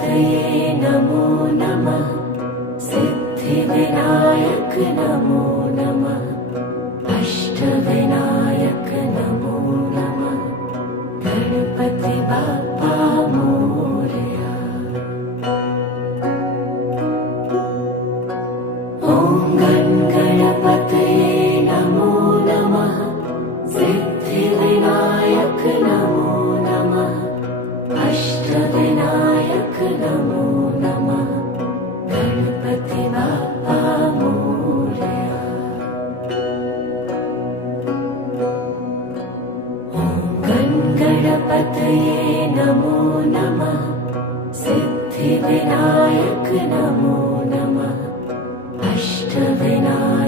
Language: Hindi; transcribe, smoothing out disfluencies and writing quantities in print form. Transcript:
तये नमो नमः। सिद्धिविनायक नमो नमः। अष्टविनायक नमो नमः। गणपति बाप्पा मोरया। ॐ गणपतये नमो नमः। सिद्धिविनायक नमो नमः। अष्टविनायक नमो नमः। गणपति बाप्पा मोरया। ॐ गणपतये नमो नमः। सिद्धिविनायक नमो नमः। अष्टविनायक